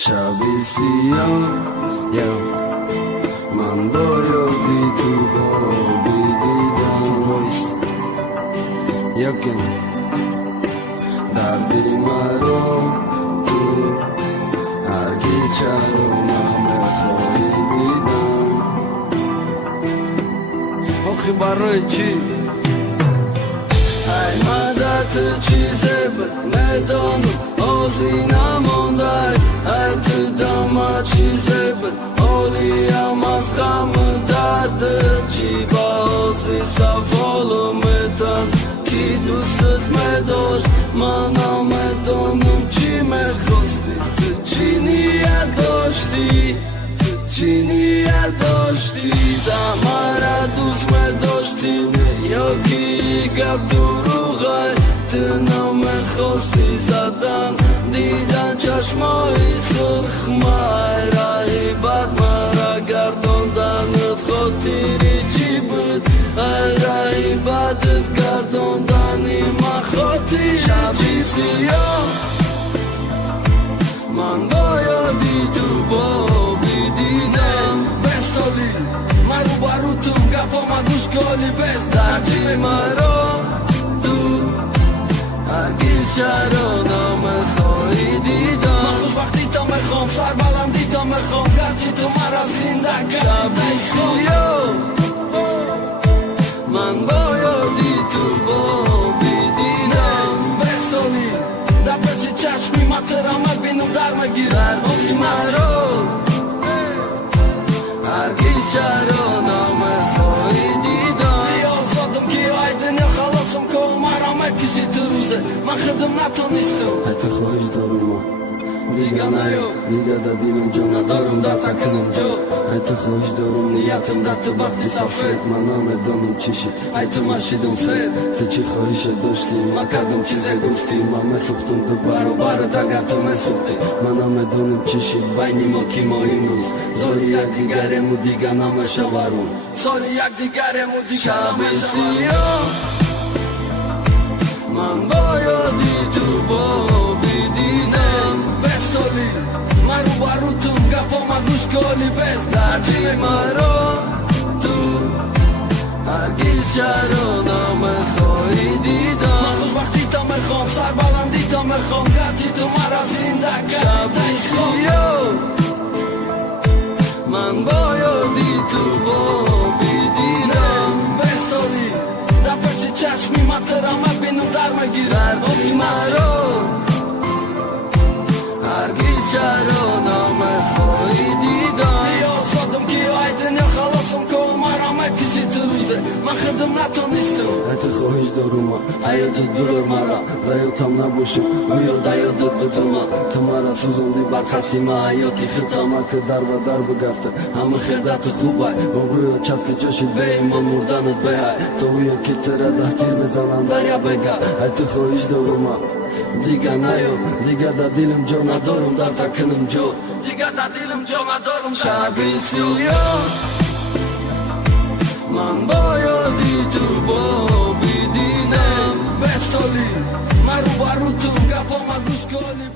شبی سیاه من بایدی تو بابی دیدم یکن دردی مرا تو هرگز چرا نمیخوای دیدم آخی برای چی؟ ای مدت چیزه بد ندانم آزی نمانده ای تو دم چیزه بد حالیم از غم درد چی بازی سوالو میتن کی دوستت میداشت من نمیدانم چی میخواستی تو چی نیت داشتی چی نیت داشتی دمره دوست میداشتی یا کی گب دروغه تو نمیخواستی زدن دیدن چشمای سرخ مهرهی بد مرا گرداندنت خاطری چی بود مهرهی بدت گرداندنی من خاطری شبی سیاه من بایدی تو بابی دیدم بسالی مرو باروتم گپا ما گوش کالی بس درچی مرا تو هرگز چرا نمیخوای دیدم من خوشبختی تا میخوام سر بلندی تا میخوام گرچی تو مرا زنده شبی سیاه من بایدی تو بابی دیدم بسالی در پچی چشمی ما ترا مبینم در مگیرد آخی مرا هرگز چرا نمیخوای دیدم آزادم که ای دنیا خلاصم که مرا مکشی تو روزه من خدم نتونستم حتی خواهش دارم دیگه نیو دیگه در دلم جا ندارم در تکنم جا ای تو خواهش دارم نیتم در تو وقتی سفید من نمیدانم چی شد ای تو مشیدم سید تو چی خواهش داشتی من کردم چیزی گفتی من میسوختم دو برابرت اگر تو میسوختی من نمیدانم چی شد بین ما کی ما امروز سالی یک دیگرم و دیگه نمیشورم سالی یک دیگرم و دیگه نمیشورم من بایدی تو بابی دیدم بسالی مرو باروتم گپا ما گوش کالی بس درچی مرا تو هرگز چرا نمیخوای دیدم من خوشبختی تا میخوام سر بلندی تا میخوام گرچی تو مرا زنده کردی سیاه من بایدی تو بابی دیدم بسالی در پچی چشمی ما ترا مبینم در مگیرد آخی مرا هرگز چرا نمیخوای دیدم آزادم که ای دنیا خلاصم که مرا مکشی تو روزه من خدم نتونستم حتی خواهش دارم ای یادت برار مرا دایاتم نباشم و یا دایاتت بدم تو مرا سوزوندی بر خسیمه حیاتی خطمه که در و در بگرده همه خدت خوبه روی چت که جاشید به ایمان مردنت بیه تو یکی تره ده تیر میزنن دریا بگه ای تو خواهش دارم دیگه نیو دیگه در دلم جا ندارم در تکنم جا دیگه در دلم جا ندارم شبی سیاه من بایدی تو بابی دیدم بسالی مرو باروتم گپا ما گوش کالی